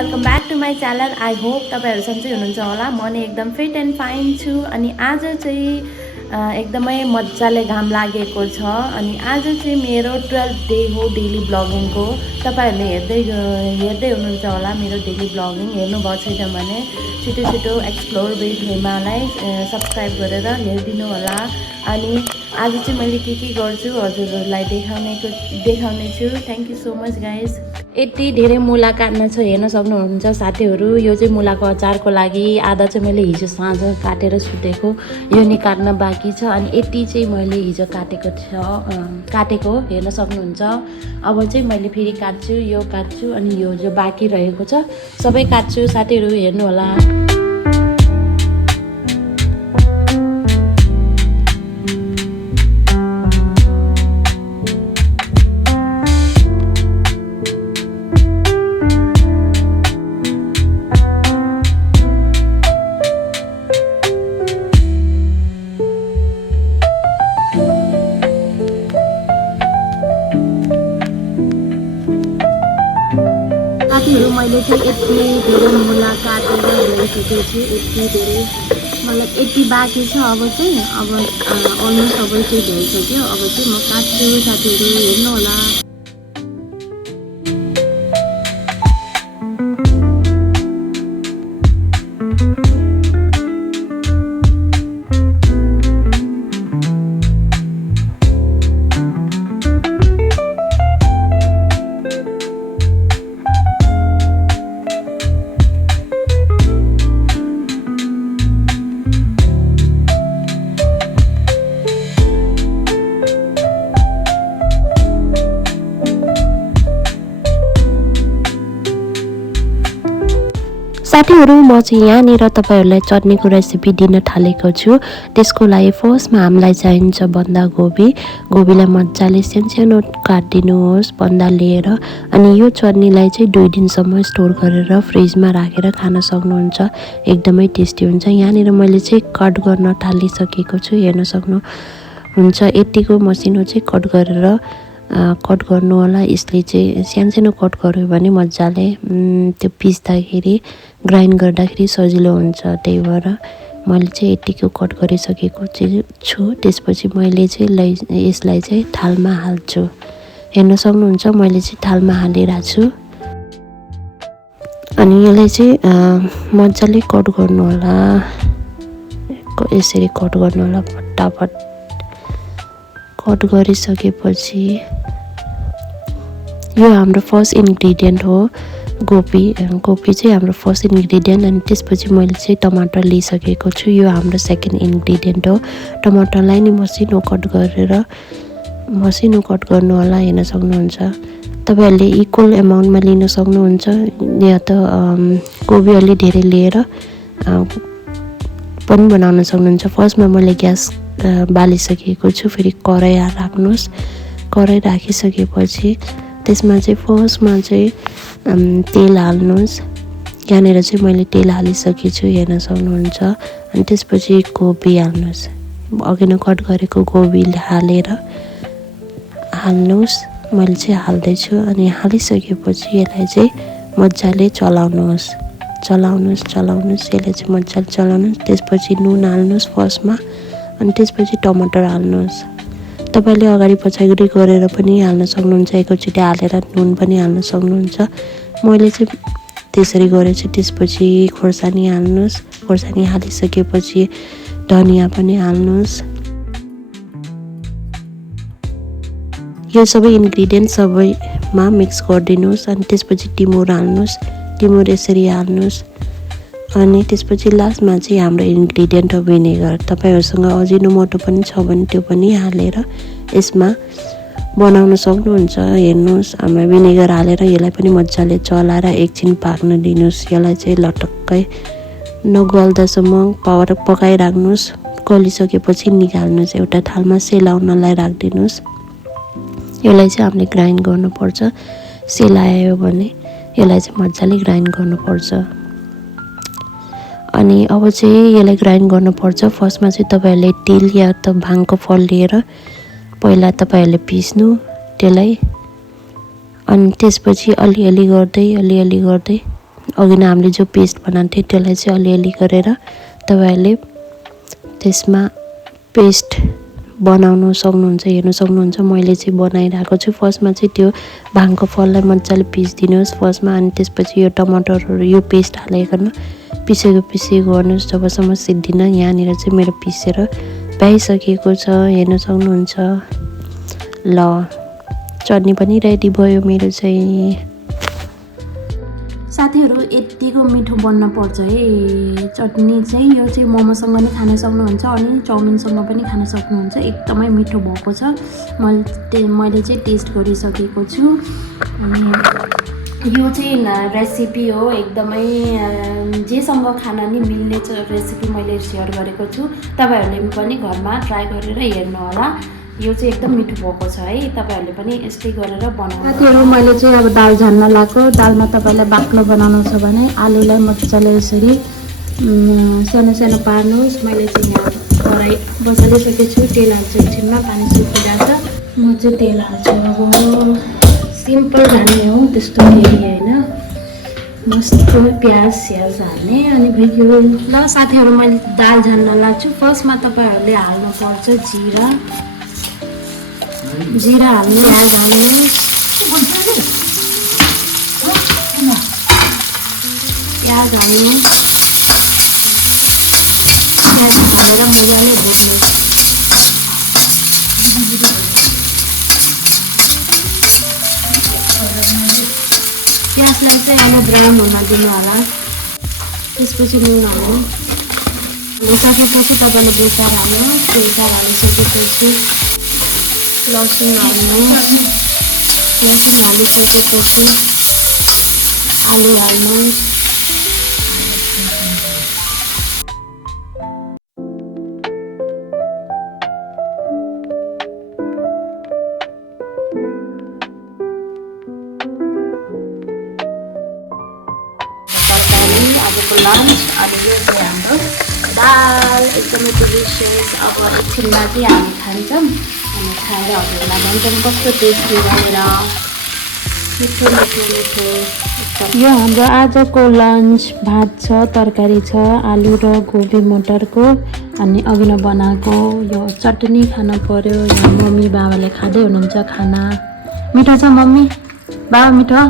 Welcome back to my channel. I hope तपाईहरु सन्चै हुनुहुन्छ होला। म नि एकदम फिट एन्ड फाइन छु। अनि आज चाहिँ एकदमै मजाले घाम लागेको छ। अनि आज चाहिँ मेरो 12th डे हो डेली ब्लगिङको। तपाईहरुले हेर्दै हुनुहुन्छ होला मेरो डेली ब्लगिङ। हेर्नु भएको छैन भने छिटो एक्सप्लोर विथ हेमालाई सब्स्क्राइब गरेर हेरिदिनु होला। अनि आज चाहिँ मैले के गर्छु हजुरहरुलाई देखाउने छु। Thank you so much guys. यति धेरै मुला काट्न छ, हेर्न सक्नुहुन्छ साथीहरु। यो चाहिँ मुलाको अचारको लागि आधा चाहिँ मैले हिजो साँझ काटेर सुतेको, यो नि काट्न बाँकी छ। अनि यति चाहिँ मैले हिजो काटेको हेर्न सक्नुहुन्छ। अब चाहिँ मैले फेरि काट्छु, यो काट्छु अनि यो जो बाँकी रहेको छ सबै काट्छु। साथीहरु हेर्नु होला। साथीहरु मैले चाहिँ यति धेरै मुला काटेर ल्याइसकेको छु। यति धेरै मतलब यति बाँकी छ। अब अलमोस्ट सबै चाहिँ भइसक्यो। अब चाहिँ म काट्छु। साथीहरु हेर्नु होला। साथीहरु म चाहिँ यहाँनिर तपाईहरुलाई चटनीको रेसिपी दिन थालेको छु। त्यसको लागि फर्स्टमा हामीलाई चाहिन्छ बन्दागोभी। गोभीलाई मजाले सानो काटिदिनुहोस् बन्दा लिएर। अनि यो चटनीलाई चाहिँ 2 दिनसम्म स्टोर गरेर फ्रिजमा राखेर खान सक्नुहुन्छ। एकदमै टेस्टी हुन्छ। यहाँनिर मैले चाहिँ कट गर्न थालिसकेको छु, हेर्न सक्नुहुन्छ। यतिको मसिनो चाहिँ कट गर्नु होला। यसले चाहिँ सानो कट गर्यो भने मजाले त्यो पिस्दाखेरि ग्राइन्ड गर्दाखेरि सजिलो हुन्छ। त्यही भएर मैले चाहिँ यतिको कट गरिसकेको छु। त्यसपछि मैले चाहिँ यसलाई चाहिँ थालमा हाल्छु। हेर्न सक्नुहुन्छ मैले चाहिँ थालमा हालिरहेको छु। अनि यसलाई चाहिँ मजाले कट गर्नु होला। यसरी कट गर्नु होला फटाफट। कट गरिसकेपछि यो हाम्रो फर्स्ट इन्ग्रेडियन्ट हो गोभी चाहिँ हाम्रो फर्स्ट इन्ग्रेडियन्ट। अनि त्यसपछि मैले चाहिँ टमाटर लिइसकेको छु। यो हाम्रो सेकेन्ड इन्ग्रेडियन्ट हो। टमाटरलाई नि मसिनो कट गर्नु होला। हेर्न सक्नुहुन्छ। तपाईहरुले इक्वल एमाउन्टमा लिन सक्नुहुन्छ या त गोभी अलि धेरै लिएर पनि बनाउन सक्नुहुन्छ। फर्स्टमा मैले ग्यास बालिसकेको छु। फेरि कराई राख्नुस्। कराई राखिसकेपछि त्यसमा चाहिँ फर्स्टमा चाहिँ तेल हाल्नुस्। यहाँनिर चाहिँ मैले तेल हालिसकेको छु, हेर्न सक्नुहुन्छ। अनि त्यसपछि गोभी हाल्नुस्। अघि नै कट गरेको गोभी हाल्नुस्। मैले चाहिँ हाल्दैछु। अनि हालिसकेपछि यसलाई चाहिँ मजाले चलाउनुहोस्। यसलाई चाहिँ मजाले चलाउनुहोस्। त्यसपछि नुन हाल्नुहोस् फर्स्टमा। अनि त्यसपछि टमाटर हाल्नुहोस्। तपाईले अगाडि पछाडि गरेर पनि हाल्न सक्नुहुन्छ। एकैचोटि हालेर नुन पनि हाल्न सक्नुहुन्छ। मैले चाहिँ त्यसरी गरेछु। त्यसपछि खोर्सानी हाल्नुहोस्। खोर्सानी हालिसकेपछि धनिया पनि हाल्नुहोस्। यो सबै इन्ग्रेडियन्ट सबैमा मिक्स गरिदिनुहोस्। अनि त्यसपछि टिमुर हाल्नुहोस्। टिमुर यसरी हाल्नुहोस्। अनि त्यसपछि लास्टमा चाहिँ हाम्रो इन्ग्रेडियन्ट हो भिनेगर। तपाईहरुसँग अजिनोमोटो पनि छ भने त्यो पनि हालेर यसमा बनाउन सक्नुहुन्छ। हेर्नुहोस् हामी भिनेगर हालेर यसलाई पनि मजाले चलाएर एकछिन पाक्न दिनुस्। यसलाई चाहिँ लटक्कै नगल्दासम्म पकाइराख्नुहोस्। गलिसकेपछि निकाल्नुहोस्। एउटा थालमा सेलाउनलाई राखिदिनुस्। यसलाई चाहिँ हामीले ग्राइन्ड गर्नुपर्छ। सेलायो भने यसलाई चाहिँ मजाले ग्राइन्ड गर्नुपर्छ। अनि अब चाहिँ यसलाई ग्राइन्ड गर्नुपर्छ। फर्स्टमा चाहिँ तपाईहरुले तेल या त भाङको फल लिएर पहिला तपाईहरुले पिस्नु त्यसलाई। अनि त्यसपछि अलिअलि गर्दै अघि नै हामीले जो पेस्ट बनाएको थियो त्यसलाई चाहिँ अलिअलि गरेर तपाईहरुले त्यसमा पेस्ट बनाउन सक्नुहुन्छ, हेर्न सक्नुहुन्छ। मैले चाहिँ बनाइरहेको छु। फर्स्टमा चाहिँ त्यो भाङको फललाई मजाले पिसिदिनुहोस् फर्स्टमा, अनि त्यसपछि यो टमाटरहरू यो पेस्ट हालेर पिसेको गर्नुहोस् जबसम्म सिद्धिन। यहाँनिर चाहिँ मेरो पिसेर भइसकेको छ, हेर्न सक्नुहुन्छ। ल चटनी पनि रेडी भयो मेरो चाहिँ। साथीहरू यतिको मिठो बन्न पर्छ है चटनी चाहिँ। यो चाहिँ मोमोसँग नि खान सक्नुहुन्छ अनि चाउमिनसँग पनि खान सक्नुहुन्छ। एकदमै मिठो भएको छ। मैले चाहिँ टेस्ट गरिसकेको छु। अनि यो चाहिँ रेसिपी हो, एकदमै जेसँग खान नि मिल्ने रेसिपी मैले सेयर गरेको छु। तपाईहरुले पनि घरमा ट्राई गरेर हेर्नु होला। यो चाहिँ एकदम मिठो भएको छ है, तपाईहरुले पनि यस्तै गरेर बनाउनु। साथीहरू मैले चाहिँ अब दाल झान्न लाएको। दालमा तपाईलाई बाक्लो बनाउनु छ भने आलुलाई मजाले यसरी सानो सानो पार्नुहोस्। मैले चाहिँ यहाँ कराई बसालिसकेको छु, तेल हाल्छु एकछिनमा, पानी सुकिरहेको छ। म चाहिँ तेल हाल्छु। अब सिम्पल खाने हो, त्यस्तो केही होइन। मस्त प्याज स्याज हाल्ने अनि भइगयो। ल साथीहरू मैले दाल झान्न लाग्छु। फर्स्टमा तपाईहरुले हाल्नुपर्छ जिरा हाल्नु, प्याज हाल्नुहोस्, प्याज हाल्नुहोस्, प्याज हालेर मजाले भुट्नुहोस्। प्याजलाई चाहिँ अब ब्राउन हुन दिनु होला। त्यसपछि नुन हाल्नु। सकेपछि तपाईँले बेसार हाल्नुहोस्। बेसार हालिसकेपछि लसुन हाल्नु। लसुन हालिसकेपछि आलु हाल्नुहोस्। आजको लन्च अनि यो चाहिँ हाम्रो दाल एकदमै डिलिसियस। अब एकछिनमा चाहिँ हामी खान्छौँ अनि खाएर हजुरलाई भन्छौँ कस्तो टेस्टी भनेर। मिठो मिठो मिठो। यो हाम्रो आजको लन्च भात छ, तरकारी छ, आलु र गोबी मटरको, अनि अघि नै बनाएको यो चटनी खान पर्यो। यहाँ मम्मी बाबाले खाँदै हुनुहुन्छ खाना। मिठो छ मम्मी बाबा? मिठो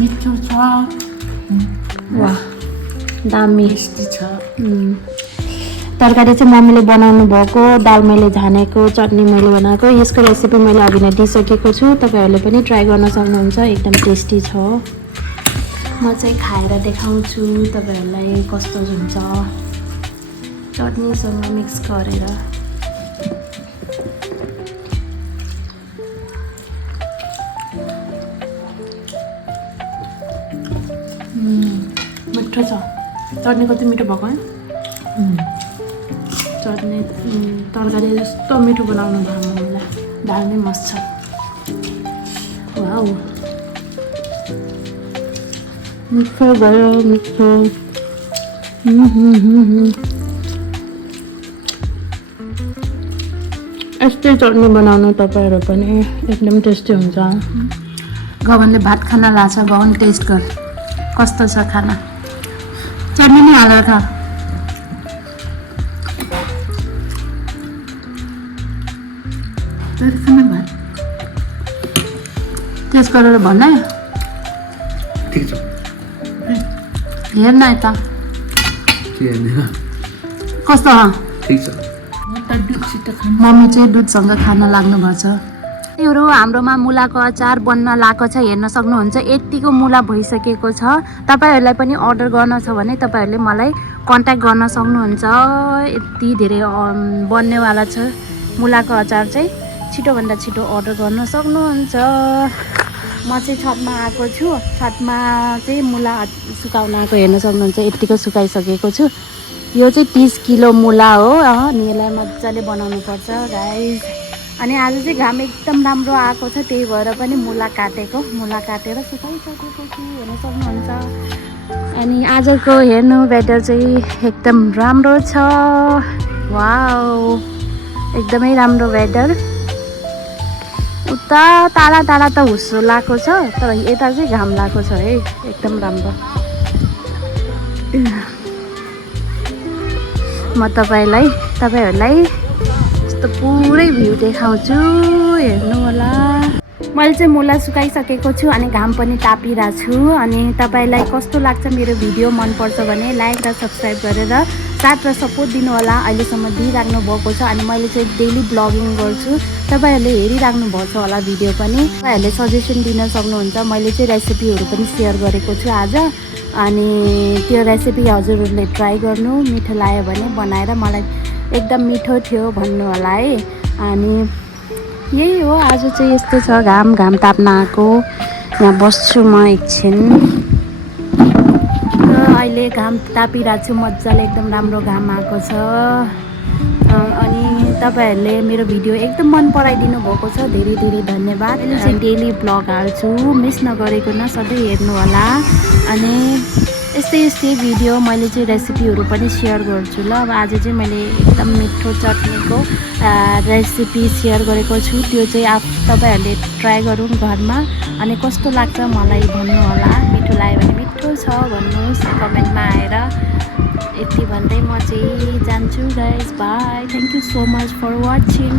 मिठो छ। वाह दामी छ। तरकारी चाहिँ मम्मीले बनाउनु भएको, दाल मैले झानेको, चटनी मैले बनाएको। यसको रेसिपी मैले अघि नै दिइसकेको छु, तपाईहरुले पनि ट्राई गर्न सक्नुहुन्छ। एकदम टेस्टी छ। म चाहिँ खाएर देखाउँछु तपाईहरुलाई कस्तो हुन्छ चटनीसँग मिक्स गरेर। मिठो छ। चटनी कति मिठो भएको है। चटनी तरकारी जस्तो मिठो बनाउनु भयो मम्मीलाई। दाल नै मस्त छ। वाउ मिठो भयो मिठो। यस्तै चटनी बनाउनु तपाईहरु पनि, एकदम टेस्टी हुन्छ। गगनले भात खान लाग्छ। गगन टेस्ट गर कस्तो छ खाना। चटनी नै हालेर खा। टेस्ट गरेर भन है। ठिक छ। हेर न यता कस्तो छ। ठिक छ। मम्मी चाहिँ दुधसँग खान लाग्नुपर्छ। त्योहरू हाम्रोमा मुलाको अचार बन्न लागेको छ, हेर्न सक्नुहुन्छ। यतिको मुला भइसकेको छ। तपाईहरुलाई पनि अर्डर गर्न छ भने तपाईहरुले मलाई कन्ट्याक्ट गर्न सक्नुहुन्छ। यति धेरै बन्नेवाला छ मुलाको अचार चाहिँ। छिटोभन्दा छिटो अर्डर गर्न सक्नुहुन्छ। म चाहिँ छतमा आएको छु। छतमा चाहिँ मुला सुकाउन आएको, हेर्न सक्नुहुन्छ। यतिको सुकाइसकेको छु। यो चाहिँ 30 किलो मुला हो। अनि यसलाई मजाले बनाउनु पर्छ गाइस। अनि आज चाहिँ घाम एकदम राम्रो आएको छ, त्यही भएर पनि मुला काटेर सुकाइसकेको छु, हेर्न सक्नुहुन्छ। अनि आजको हेर्नु वेदर चाहिँ एकदम राम्रो छ। वाउ एकदमै राम्रो वेदर। उता टाढा टाढा त हुस्सो लागेको छ, तर यता चाहिँ घाम लागेको छ है, एकदम राम्रो। म तपाईँहरूलाई यस्तो पुरै भ्यू देखाउँछु, हेर्नु होला। मैले चाहिँ मुला सुकाइसकेको छु अनि घाम पनि तापिरहेको छु। अनि तपाईँलाई कस्तो लाग्छ मेरो भिडियो, मनपर्छ भने लाइक र सब्सक्राइब गरेर साथ र सपोर्ट दिनु होला। अहिलेसम्म दिइराख्नु भएको छ अनि मैले चाहिँ डेली ब्लगिङ गर्छु, तपाईँहरूले हेरिराख्नु भएको छ होला भिडियो पनि। तपाईँहरूले सजेसन दिन सक्नुहुन्छ। मैले चाहिँ रेसिपीहरू पनि सेयर गरेको छु आज, अनि त्यो रेसिपी हजुरहरूले ट्राई गर्नु, मिठो लाग्यो भने बनाएर मलाई एकदम मिठो थियो भन्नु होला है। अनि यही हो, आज चाहिँ यस्तो छ, घाम ताप्न आएको। यहाँ बस्छु म एकछिन। अहिले घाम तापिरहेको छु मजाले, एकदम राम्रो घाम आएको छ। अनि तपाईँहरूले मेरो भिडियो एकदम मन पराइदिनु भएको छ, धेरै धेरै धन्यवाद। अहिले चाहिँ डेली ब्लग हाल्छु, मिस नगरेको सधैँ हेर्नु होला। अनि यस्तै भिडियो मैले चाहिँ रेसिपीहरू पनि सेयर गर्छु ल। अब आज चाहिँ मैले एकदम मिठो चटनीको रेसिपी सेयर गरेको छु। त्यो चाहिँ तपाईँहरूले ट्राई गरौँ घरमा, अनि कस्तो लाग्छ मलाई भन्नु होला। मिठो लाग्यो भने मिठो छ भन्नुहोस् कमेन्टमा आएर। यति भन्दै म चाहिँ जान्छु guys, bye. Thank you so much for watching.